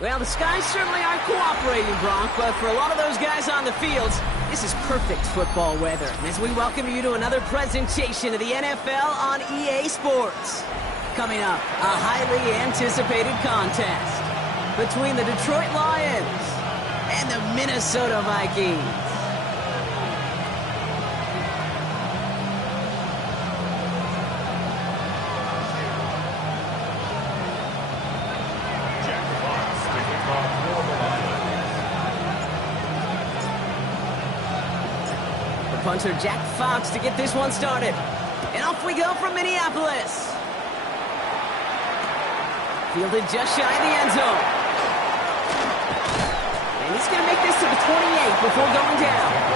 Well, the skies certainly aren't cooperating, Bronk, but for a lot of those guys on the fields, this is perfect football weather. As we welcome you to another presentation of the NFL on EA Sports. Coming up, a highly anticipated contest between the Detroit Lions and the Minnesota Vikings. Punter Jack Fox to get this one started. And off we go from Minneapolis. Fielded just shy of the end zone. And he's going to make this to the 28 before going down.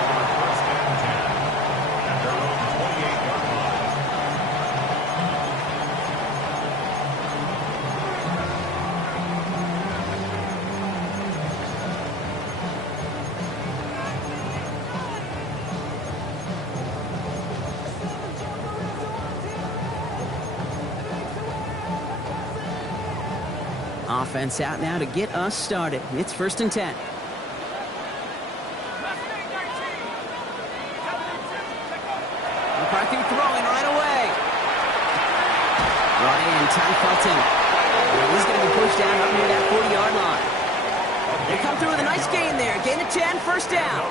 Offense out now to get us started. It's 1st and 10. McCarthy throwing right away. Ryan Felton. He's going to be pushed down up near that 40-yard line. They come through with a nice gain there. Gain of 10, first down.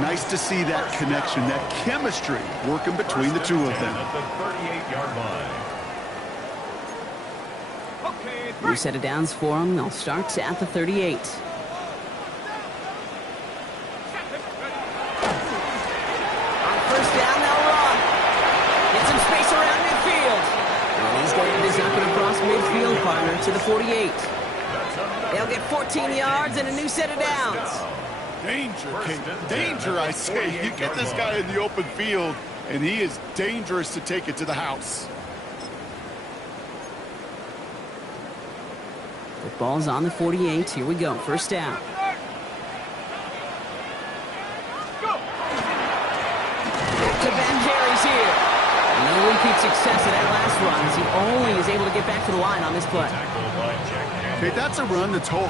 Nice to see that connection, that chemistry working between the two of them. New set of downs for them. They'll start at the 38. First down, they'll run. Get some space around midfield. And he's going to just knock it across midfield, partner, to the 48. They'll get 14 yards and a new set of downs. Danger, Kate. Danger, I say. You get this guy in the open field, and he is dangerous to take it to the house. The ball's on the 48. Here we go. First down. No repeat success of that last run as he only is able to get back to the line on this play. Okay, that's a run that's whole.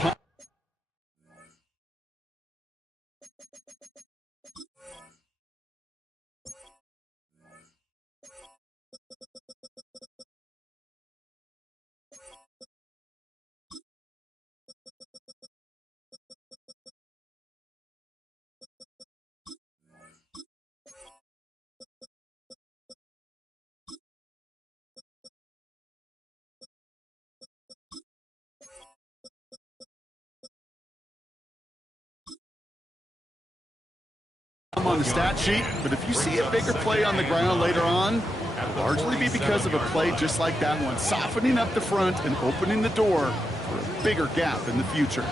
On the stat sheet, but if you see a bigger play on the ground later on, it'll largely be because of a play just like that one, softening up the front and opening the door for a bigger gap in the future.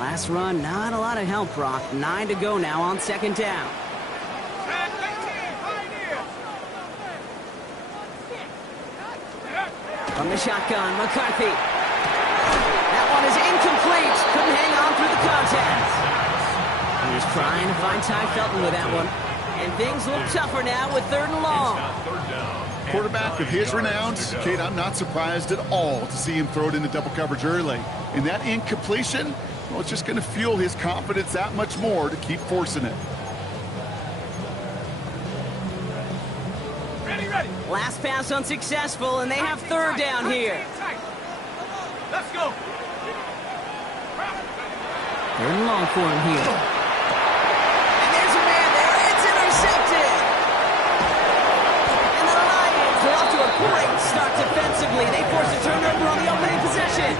Last run, not a lot of help, Brock. 9 to go now on second down. From the shotgun, McCarthy. That one is incomplete. Couldn't hang on through the contact. He was trying to find Ty Felton with that one. And things look tougher now with 3rd and long. Quarterback of his renown, Kate, I'm not surprised at all to see him throw it into double coverage early. And that incompletion, well, it's just going to fuel his confidence that much more to keep forcing it. Ready. Last pass unsuccessful, and they have 3rd down here. Let's go. 3rd and long for him here. Great start defensively. They force a turnover on the opening possession.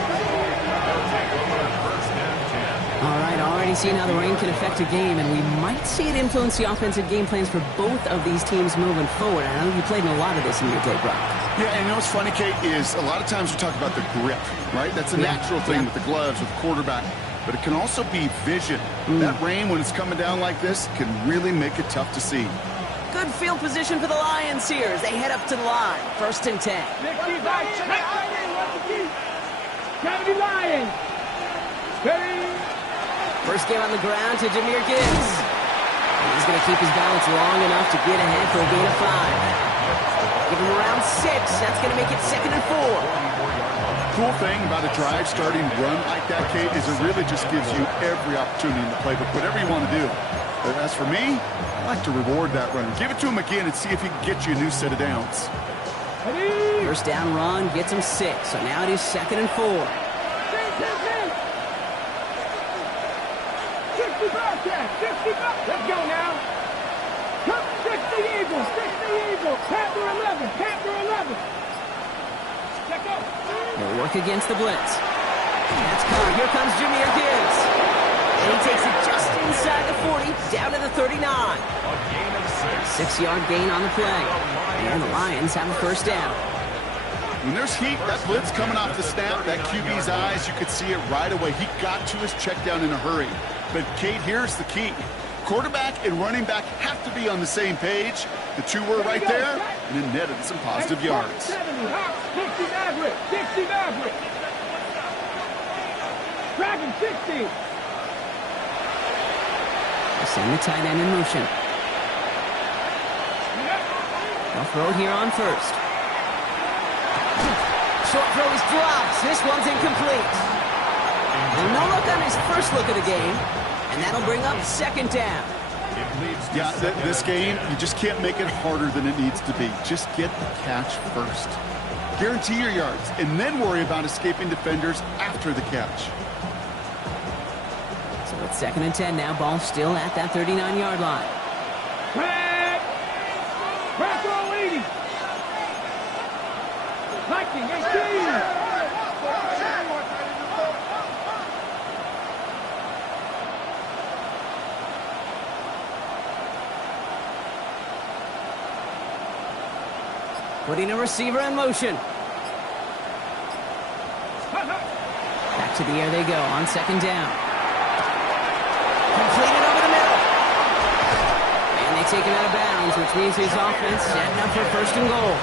All right, already seeing how the rain can affect a game, and we might see it influence the offensive game plans for both of these teams moving forward. I know you played in a lot of this in your day, Brock. Yeah, and you know what's funny, Kate, is a lot of times we talk about the grip, right? That's a natural thing with the gloves, with the quarterback. But it can also be vision. That rain, when it's coming down like this, can really make it tough to see. Good field position for the Lions here as they head up to the line. 1st and 10. First game on the ground to Jahmyr Gibbs. He's going to keep his balance long enough to get ahead for a gain of 5. Give him around 6. That's going to make it 2nd and 4. Cool thing about a drive starting run like that, Kate, is it really just gives you every opportunity in the playbook, whatever you want to do. But as for me, I like to reward that runner. Give it to him again and see if he can get you a new set of downs. First down run gets him 6. So now it is 2nd and 4. Let's go now. 60 Eagles. Panther 11. Check out. They'll work against the blitz. That's caught. Here comes Jahmyr Gibbs. And he takes it just inside the 40, down to the 39. 6-yard gain on the play. And the Lions have a first down. When there's heat, that blitz coming off the snap, that QB's eyes, you could see it right away. He got to his check down in a hurry. But, Kate, here's the key. Quarterback and running back have to be on the same page. The two were right there, and it netted some positive yards. 60 Maverick. Dragon 60. Send the tight end in motion. They'll throw it here on first. Short throw is dropped. This one's incomplete. And no look on his first look of the game. And that'll bring up 2nd down. Yeah, this game, you just can't make it harder than it needs to be. Just get the catch first. Guarantee your yards, and then worry about escaping defenders after the catch. It's 2nd and 10 now. Ball still at that 39-yard line. Crack! Crack all 80! Viking, 18! Putting a receiver in motion. Back to the air they go on 2nd down. Completed over the middle. And they take him out of bounds, which means his offense setting up for 1st and goal.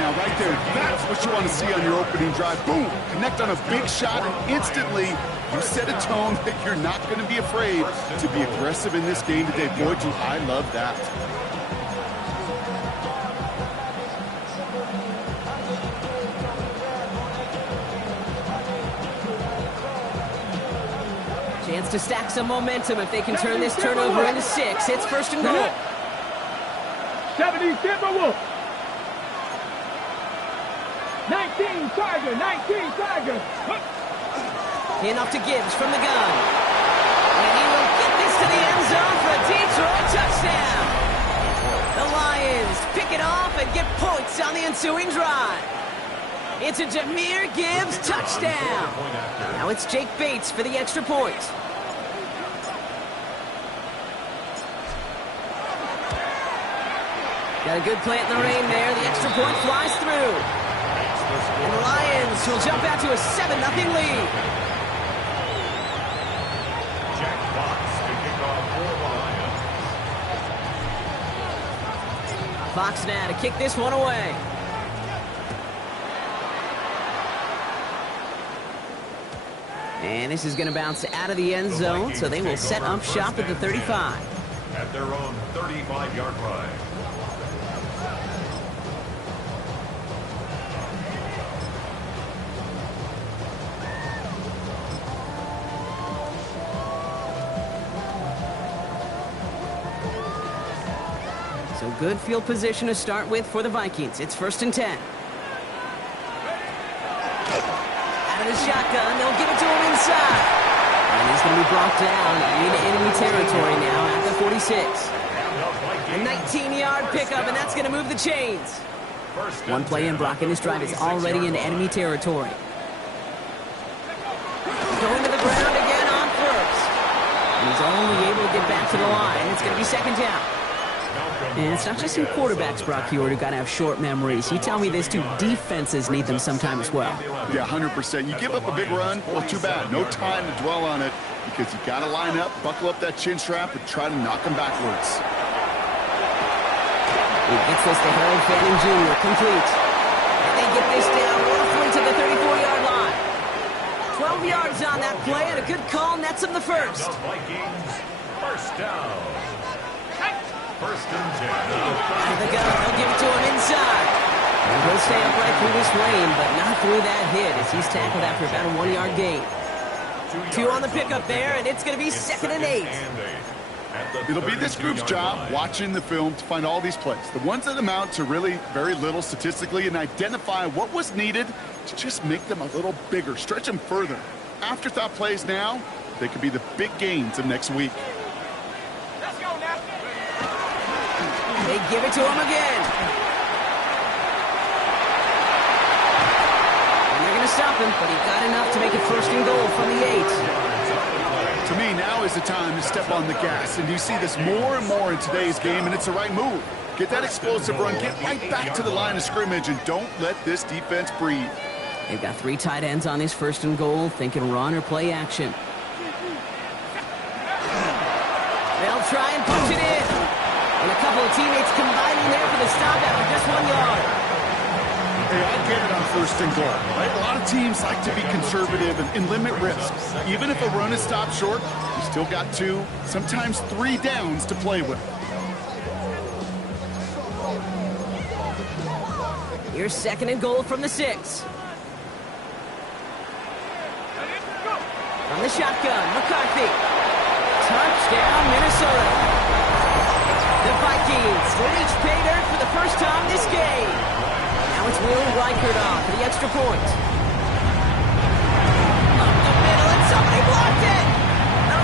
Now, right there, that's what you want to see on your opening drive. Boom! Connect on a big shot, and instantly you set a tone that you're not going to be afraid to be aggressive in this game today. Boy, do I love that. Chance to stack some momentum if they can turn this turnover into 6. It's 1st and goal. 70 Timberwolves. 19 Tiger, 19 Tiger. Enough to Gibbs from the gun. And he will get this to the end zone for a Detroit touchdown. The Lions pick it off and get points on the ensuing drive. It's a Jahmyr Gibbs touchdown. Now it's Jake Bates for the extra point. Got a good plant in the rain there. The extra point flies through. And the Lions will jump out to a 7-0 lead. Jack Fox to kick off for the Lions. Fox now to kick this one away. And this is going to bounce out of the end zone, so they will set up shop at the 35. At their own 35-yard line. So good field position to start with for the Vikings. It's 1st and 10. Out of the shotgun, they'll give it to him inside. And he's going to be brought down into enemy territory now at the 46. A 19-yard pickup, and that's going to move the chains. One play in, Brock, and this drive is already into enemy territory. Going to the ground again on 1st. And he's only able to get back to the line. It's going to be 2nd down. And it's not just in quarterbacks, Brock Hewitt, who got to have short memories. You tell me this too, defenses need them sometime as well. Yeah, 100%. You give up a big run, well, too bad. No time to dwell on it because you got to line up, buckle up that chin strap, and try to knock them backwards. He gets this to Harold Fanning Jr. complete. And they get this down roughly to the 34-yard line. 12 yards on that play, and a good call nets him the first. Vikings, 1st down. 1st and 10. Out of the gun, they'll give it to him inside. And he'll stay upright through this lane, but not through that hit as he's tackled after about a 1-yard gain. 2 on the pickup there, and it's going to be 2nd and 8. It'll be this group's job watching the film to find all these plays, the ones that amount to really very little statistically, and identify what was needed to just make them a little bigger, stretch them further. Afterthought plays now, they could be the big gains of next week. Let's go now. They give it to him again. And they're going to stop him, but he got enough to make it 1st and goal from the 8. To me, now is the time to step on the gas, and you see this more and more in today's game, and it's the right move. Get that explosive run, get right back to the line of scrimmage, and don't let this defense breathe. They've got 3 tight ends on this 1st and goal, thinking run or play action. They'll try and punch it in. And a couple of teammates combining there for the stop after just 1 yard. Hey, I get it on 1st and goal, right? A lot of teams like to be conservative and limit risks. Even if a run is stopped short, you still got 2, sometimes 3 downs to play with. Here's 2nd and goal from the 6. From the shotgun, McCarthy. Touchdown, Minnesota. The Vikings reach pay dirt for the first time this game. Now it's Will Reichert on for the extra point. Up the middle, and somebody blocked it. The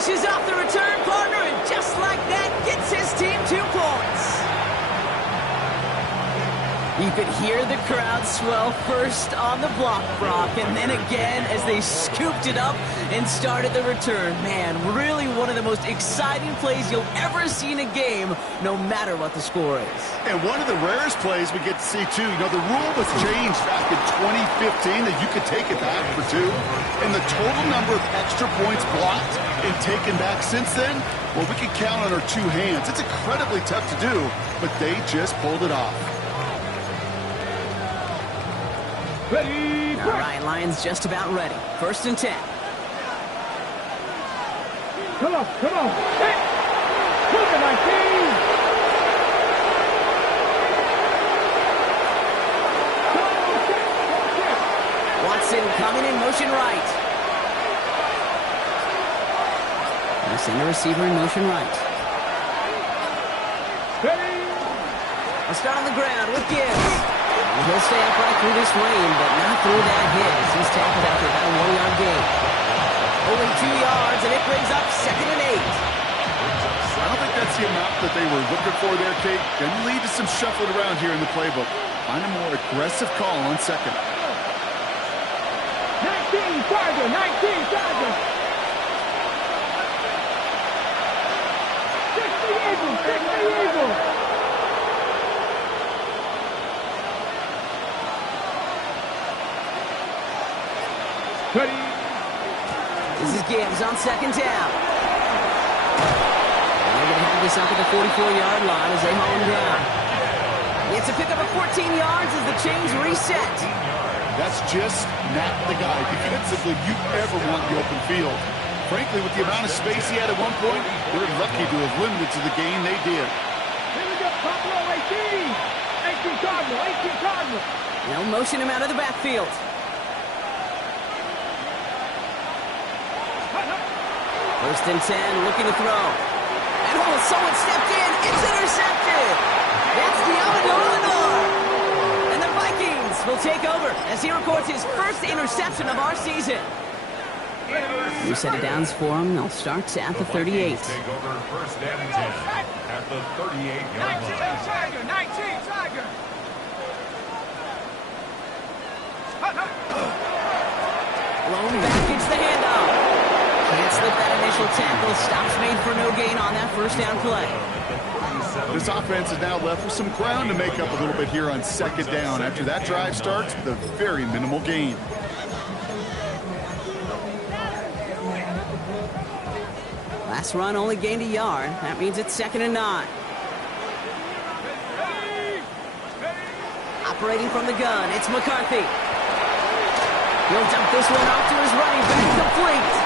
finishes off the return partner, and just like that, gets his team 2 points. You could hear the crowd swell first on the block, Brock, and then again as they scooped it up and started the return. Man, really one of the most exciting plays you'll ever see in a game, no matter what the score is. And one of the rarest plays we get to see, too. You know, the rule was changed back in 2015 that you could take it back for 2. And the total number of extra points blocked and taken back since then, well, we can count on our 2 hands. It's incredibly tough to do, but they just pulled it off. Ready, All right, Lions just about ready. 1st and 10. Come on, come on. Hey! Look at my team! Watson coming in motion right. Now send a receiver in motion right. Ready! I'll start on the ground with Gibbs. He'll stay upright through this rain, but not through that hit. He's tackled after about a 1-yard gain. Only 2 yards, and it brings up 2nd and 8. I don't think that's the amount that they were looking for there, Kate. Going to lead to some shuffling around here in the playbook. Find a more aggressive call on 2nd. 19 Charger, 19 Charger. 60 Eagles, 60 Eagles. Ready. This is Gibbs on 2nd down. And they're going to have this up at the 44-yard line as they haul him down. It's a pickup of 14 yards as the chains reset. That's just not the guy defensively you ever want in the open field. Frankly, with the amount of space he had at one point, they're lucky to have limited to the gain they did. Here we go, top row, 18. 18 Cardinal, 18 Cardinal. They'll motion him out of the backfield. 1st and 10, looking to throw. And someone stepped in. It's intercepted. That's Diamador. And the Vikings will take over as he records his 1st interception of our season. New set of downs for him. They'll start at the 38. Take over 1st and 10 at the 38-yard 19 line. Tiger, 19 Tiger. Blown back, gets the handoff. Can't slip that initial tackle. Stops made for no gain on that 1st down play. This offense is now left with some ground to make up a little bit here on 2nd down after that drive starts with a very minimal gain. Last run only gained a yard. That means it's 2nd and 9. Operating from the gun, it's McCarthy. He'll dump this one off to his running back, complete.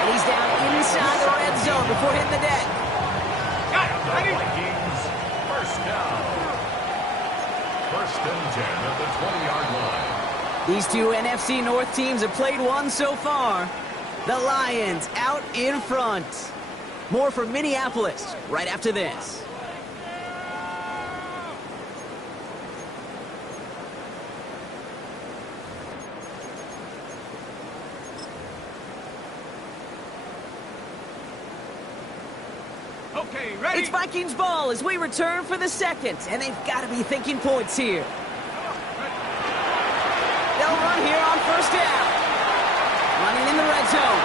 And he's down inside the red zone before hitting the deck. Vikings, 1st down. 1st and 10 at the 20-yard line. These 2 NFC North teams have played one so far. The Lions out in front. More from Minneapolis right after this. Okay, ready? It's Vikings ball as we return for the 2nd, and they've got to be thinking points here. They'll run here on 1st down. Running in the red zone.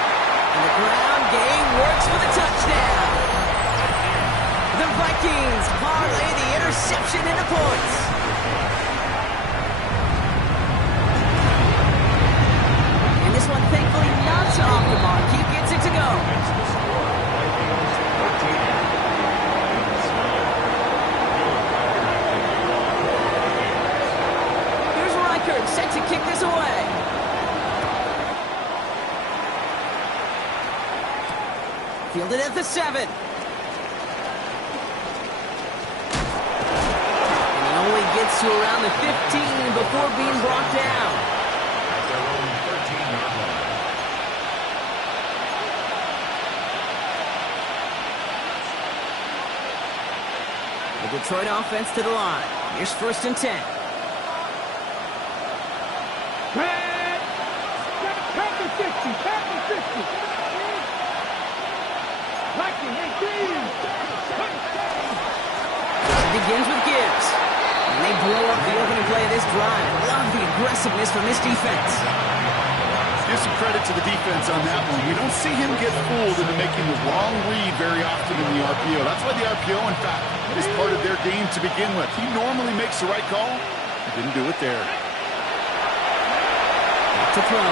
And the ground game works for the touchdown. The Vikings parlay the interception into points. And this one thankfully not off the mark. He gets it to go. Set to kick this away. Fielded at the 7. And he only gets to around the 15 before being brought down. At their own 13-yard line. The Detroit offense to the line. Here's 1st and 10. Pass the 60, pass the 60. It begins with Gibbs. And they blow up the opening play of this drive. Love the aggressiveness from this defense. Give some credit to the defense on that one. We don't see him get fooled into making the wrong read very often in the RPO. That's why the RPO, in fact, is part of their game to begin with. He normally makes the right call. He didn't do it there. Back to throw.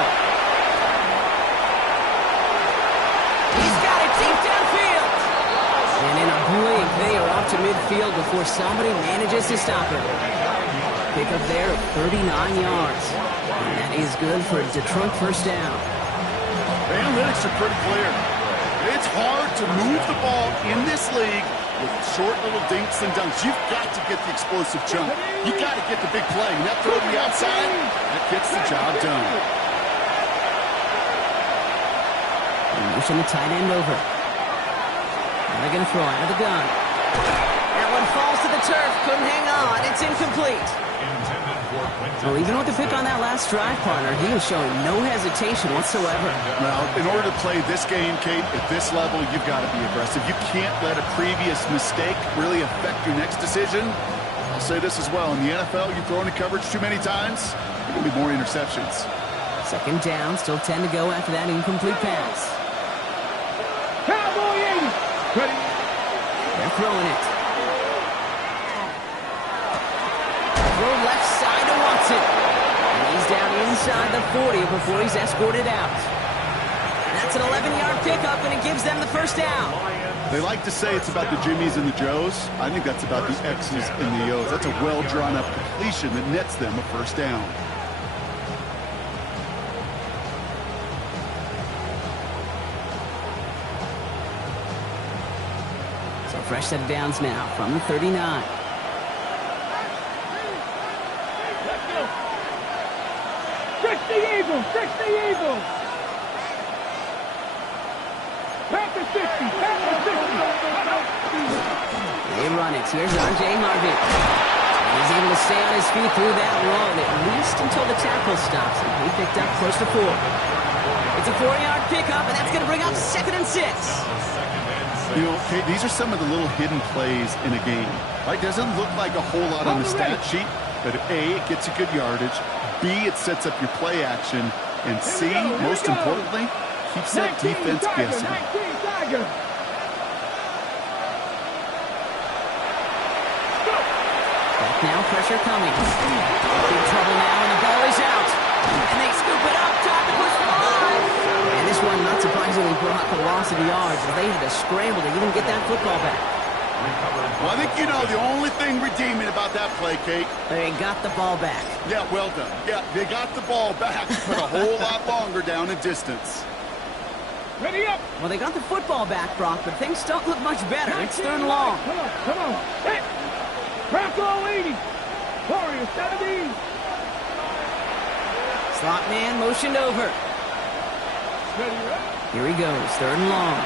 He's got it deep downfield. And in a blink, they are off to midfield before somebody manages to stop him. Pick up there at 39 yards. And that is good for a Detroit first down. The analytics are pretty clear. It's hard to move the ball in this league with short little dinks and dunks. You've got to get the explosive jump. You've got to get the big play. And that throw to the outside, that gets the job done. And motion the tight end over. Now they're going to throw out of the gun. That one falls to the turf. Couldn't hang on. It's incomplete. Well, even with the pick on that last drive, partner, he was showing no hesitation whatsoever. Well, in order to play this game, Kate, at this level, you've got to be aggressive. You can't let a previous mistake really affect your next decision. I'll say this as well. In the NFL, you throw into coverage too many times, there will be more interceptions. Second down, still 10 to go after that incomplete pass. Cowboy 80. Ready. They're throwing it. Throw left side to Watson. And he's down inside the 40 before he's escorted out. That's an 11-yard pickup, and it gives them the first down. They like to say it's about the Jimmies and the Joes. I think that's about the X's and the O's. That's a well-drawn-up completion that nets them a first down. So fresh set of downs now from the 39. Fix the Eagles. Fix the Eagles. Packers 50. Packers 50. They run it. Here's R.J. Harvey. And he's able to stay on his feet through that run, at least until the tackle stops him. He picked up close to 4. It's a 4-yard pickup, and that's going to bring up 2nd and 6. You know, Kate, these are some of the little hidden plays in a game. Right? Doesn't look like a whole lot on the stat sheet, but A, it gets you good yardage. B, it sets up your play action. And C, most importantly, keeps that defense guessing. Back now, pressure coming. Big trouble now, and the ball is out. And they scoop it up, time to push for the line. And this one, not surprisingly, brought the loss of the yards, as they had to scramble to even get that football back. Well, I think you know the only thing redeeming about that play, Kate. They got the ball back. Yeah, well done. Yeah, they got the ball back, but a whole lot longer down in distance. Ready up. Well, they got the football back, Brock, but things don't look much better. It's 3rd and long. Come on, come on. Hit. Bronco 80. Warriors 70. Slot man motioned over. Ready up. Here he goes, 3rd and long.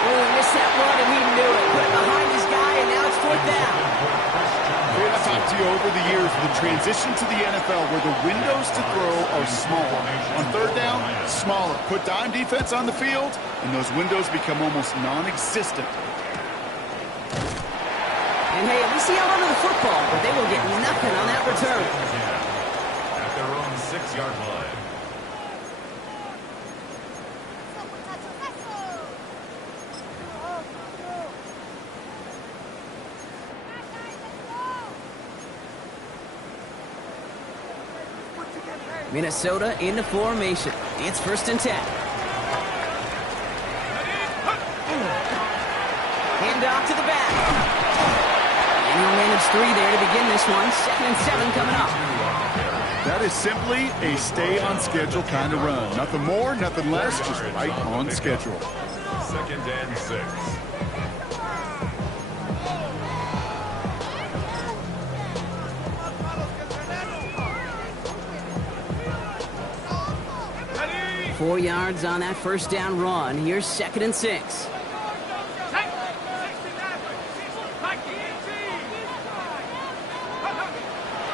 Oh, he missed that one, and he knew it. Put it behind his guy, and now it's 4th down. I've talked to you over the years, the transition to the NFL where the windows to throw are smaller. On 3rd down, smaller. Put dime defense on the field, and those windows become almost non-existent. And hey, at least he held onto the football, but they will get nothing on that return. At their own 6-yard line. Minnesota into formation. It's 1st and 10. Hand off to the back. And he'll manage 3 there to begin this one. 2nd and 7 coming up. That is simply a stay-on-schedule kind of run. Nothing more, nothing less, just right on schedule. 2nd and 6. 4 yards on that 1st down run. Here's 2nd and 6.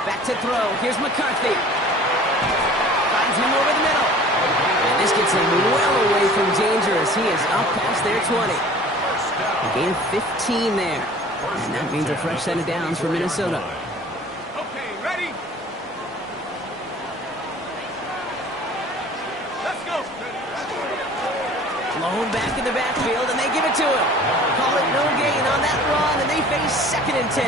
Back to throw. Here's McCarthy. Finds him over the middle. And this gets him well away from danger as he is up past their 20. A gain of 15 there. And that means a fresh set of downs for Minnesota. Okay, ready? Let's go. Blown back in the backfield, and they give it to him. Call it no gain on that run, and they face 2nd and 10.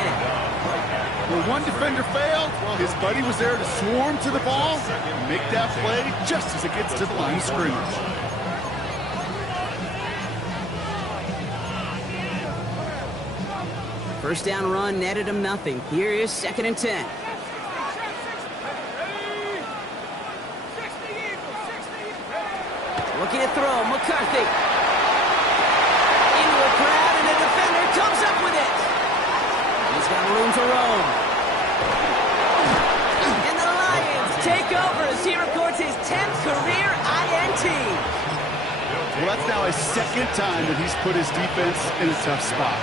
Well, one defender failed. Well, his buddy was there to swarm to the ball and make that play just as it gets to the line of scrimmage. First down run netted him nothing. Here is 2nd and 10. Looking to throw, McCarthy. Into a crowd, and the defender comes up with it. He's got room to roam. And the Lions take over as he records his 10th career INT. Well, that's now his 2nd time that he's put his defense in a tough spot.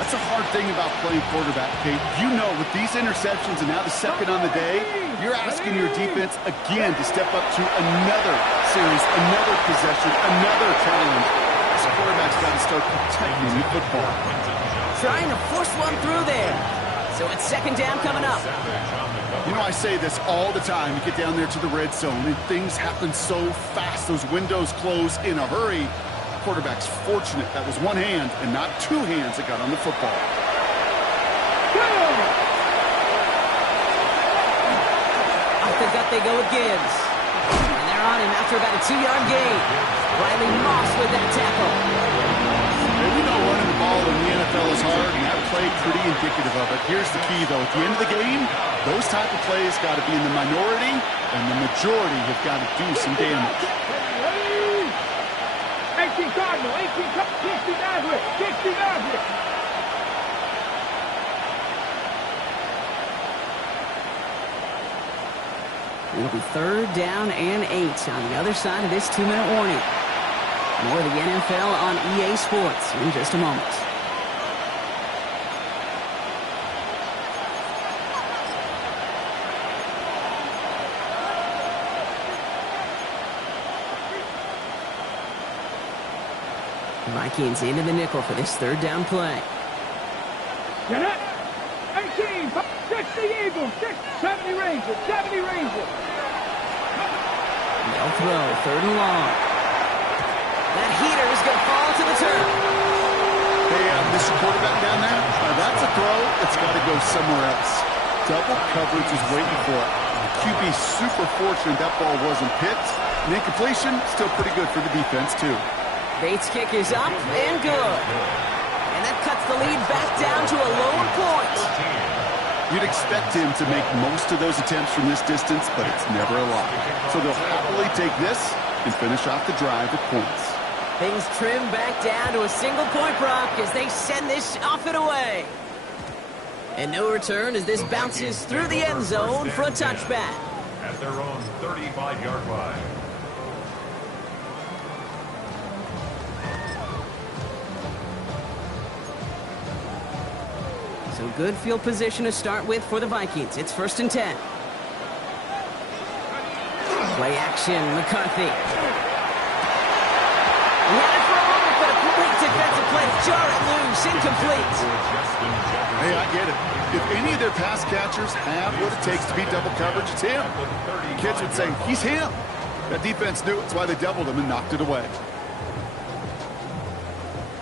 That's a hard thing about playing quarterback, Kate. You know, with these interceptions and now the 2nd on the day, you're asking your defense again to step up to another series, another possession, another challenge. This quarterback's got to start protecting the football. Trying to force one through there. So it's 2nd down coming up. You know, I say this all the time. You get down there to the red zone, and things happen so fast. Those windows close in a hurry. Quarterback's fortunate that was one hand and not 2 hands that got on the football. Off the gut they go with Gibbs. And they're on him after about a 2-yard gain. Riley Moss with that tackle. And we know running the ball in the NFL is hard, and that play pretty indicative of it. Here's the key, though. At the end of the game, those type of plays got to be in the minority, and the majority have got to do some damage. 18 Cardinal, 18 Cardinal, 60 Maverick. It'll be 3rd down and 8 on the other side of this 2-minute warning. More of the NFL on EA Sports in just a moment. Vikings into the nickel for this 3rd down play. Get it. 18, 60 Eagles, 70 Rangers, 70 Rangers. They'll throw, 3rd and long. That heater is going to fall to the turf. Hey, Mr. Quarterback down there, that's a throw. It's got to go somewhere else. Double coverage is waiting for it. The QB's super fortunate that ball wasn't picked. And incompletion, still pretty good for the defense, too. Bates' kick is up and good. And that cuts the lead back down to a lower point. You'd expect him to make most of those attempts from this distance, but it's never a lot. So they'll happily take this and finish off the drive with points. Things trim back down to a single-point Brock as they send this off and away. And no return as this bounces through the end zone for a touchback. At their own 35-yard line. So good field position to start with for the Vikings. It's 1st and 10. Play action, McCarthy. He had it for a moment, but a complete defensive play. Jar it loose, incomplete. Hey, I get it. If any of their pass catchers have what it takes to beat double coverage, it's him. Kids would say, he's him. That defense knew it. That's why they doubled him and knocked it away.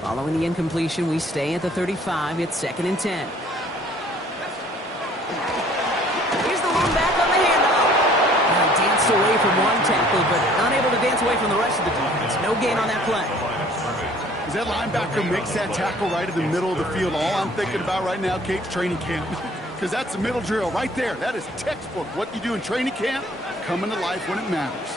Following the incompletion, we stay at the 35. It's 2nd and 10. Here's the one back on the handoff. He danced away from one tackle, but unable to dance away from the rest of the defense. No gain on that play. As that linebacker makes that tackle right in the middle of the field, all I'm thinking about right now, Kate's training camp. Because that's the middle drill right there. That is textbook. What you do in training camp, coming to life when it matters.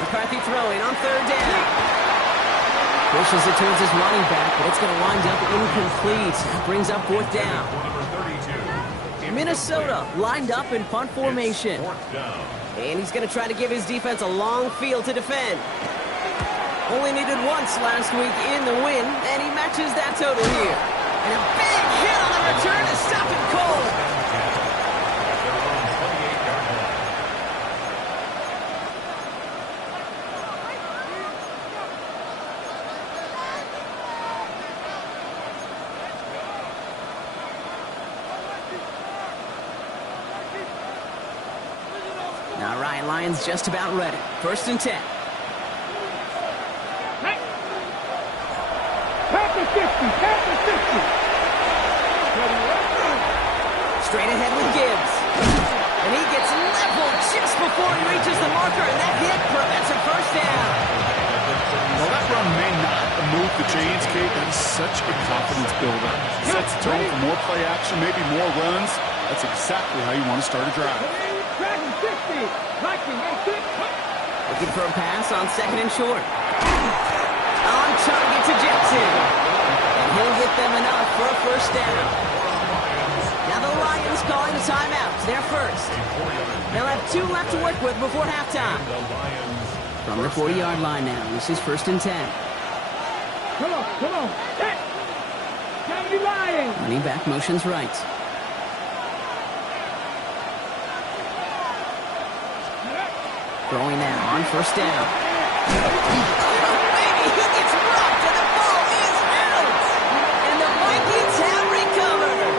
McCarthy throwing on 3rd down. Pushes it towards his running back, but it's going to wind up incomplete. That brings up 4th down. Minnesota lined up in punt formation. And he's going to try to give his defense a long field to defend. Only needed once last week in the win, and he matches that total here. And a big hit on the return to stop it cold. All right, Lions just about ready. 1st and 10. Pass the 50. Pass the 50. Straight ahead with Gibbs. And he gets leveled just before he reaches the marker, and that hit prevents a 1st down. Well, that run may not move the chains, Kate. That is such a confidence builder. Sets the tone for more play action, maybe more runs. That's exactly how you want to start a drive. Dragon 50. Viking 8-6. Looking for a pass on 2nd and short. On target to Jackson. And he'll hit them enough for a 1st down. Now the Lions calling a timeout. They're first. They'll have 2 left to work with before halftime. From the 40-yard line now, this is 1st and 10. Come on. Set. Down the Lions. Running back motions right. Throwing now on 1st down. Oh, baby, he gets rocked and the ball is out. And the Vikings have recovered.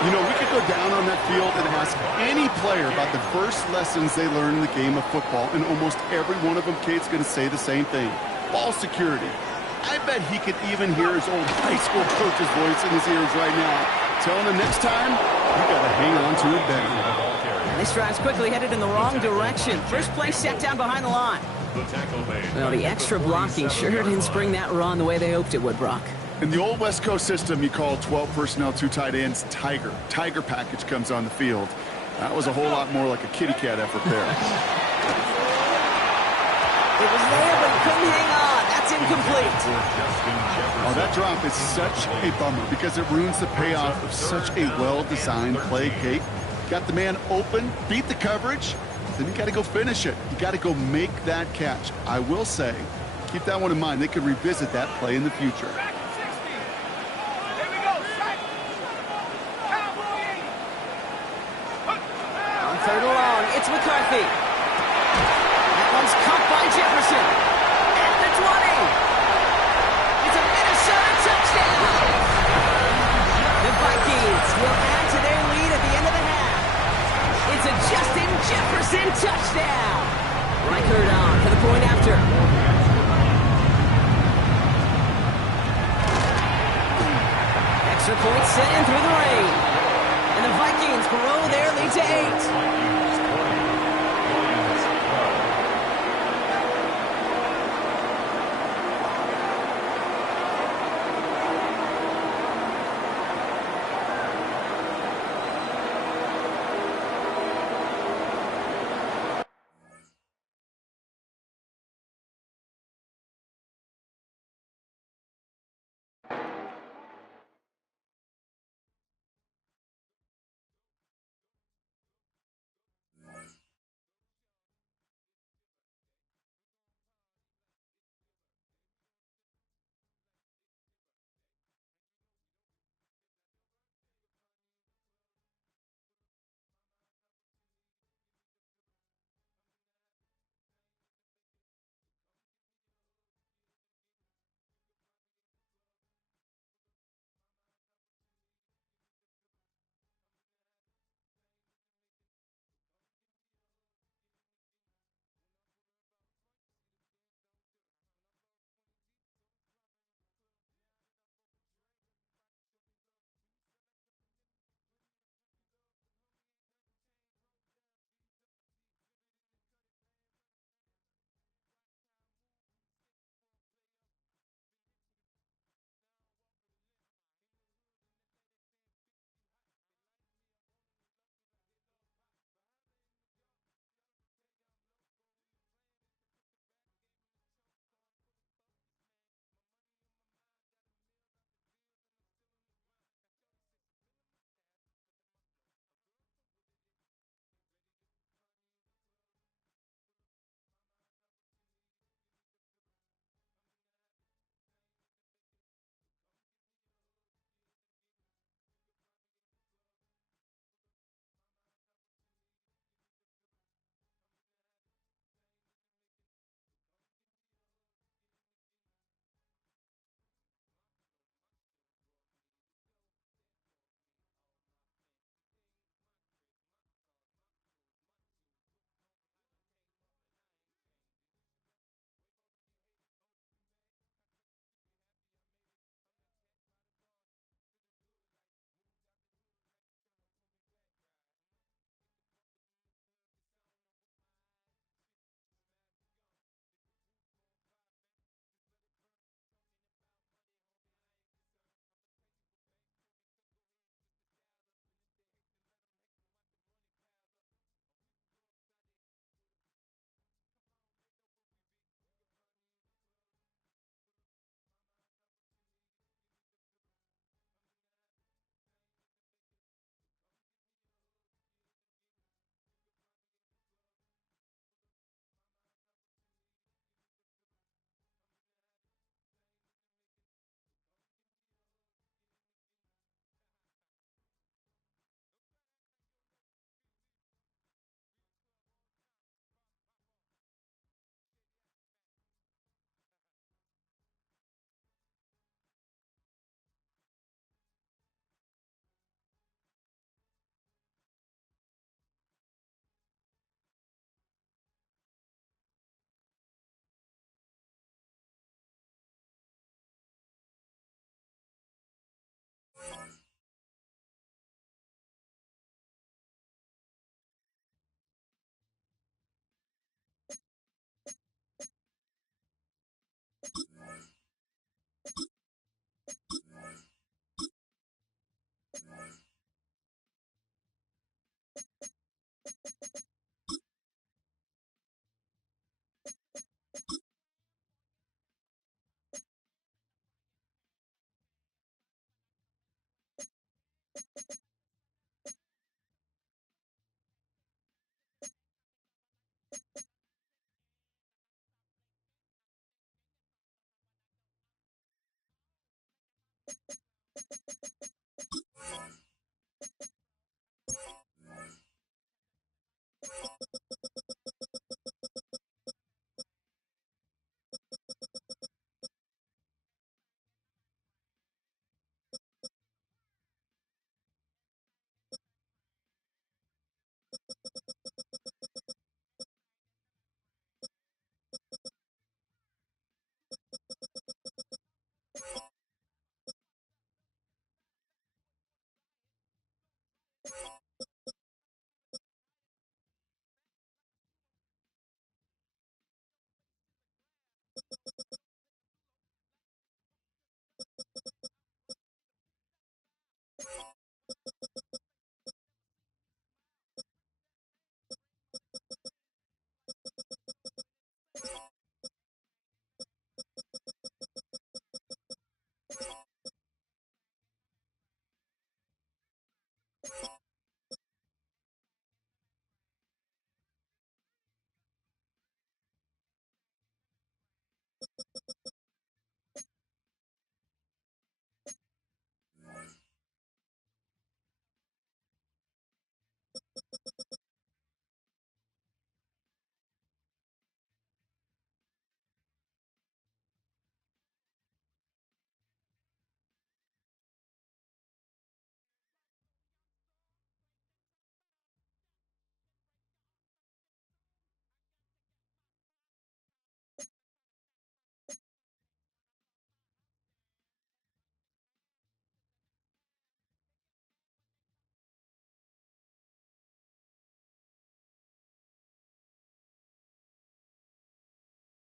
You know, we could go down on that field and ask any player about the first lessons they learned in the game of football, and almost every one of them, Kate's going to say the same thing. Ball security. I bet he could even hear his old high school coach's voice in his ears right now, telling him next time, you got to hang on to it better. This drive's quickly headed in the wrong direction. First play set down behind the line. Well, the extra blocking sure didn't spring that run the way they hoped it would, Brock. In the old West Coast system, you call 12 personnel, 2 tight ends, Tiger. Tiger package comes on the field. That was a whole lot more like a kitty cat effort there. It was there, but he couldn't hang on. That's incomplete. Oh, that drop is such a bummer because it ruins the payoff of such a well-designed play, Kate. Got the man open, beat the coverage, then you got to go finish it. You got to go make that catch. I will say, keep that one in mind. They could revisit that play in the future. On 3rd and long, it's McCarthy. That one's caught by Jefferson. At the 20. It's a Minnesota touchdown. The Vikings will add to their lead at the end of the half. It's a Justin Jefferson touchdown. Reichert on for the point after. Extra point set in through the rain. And the Vikings grow their lead to 8.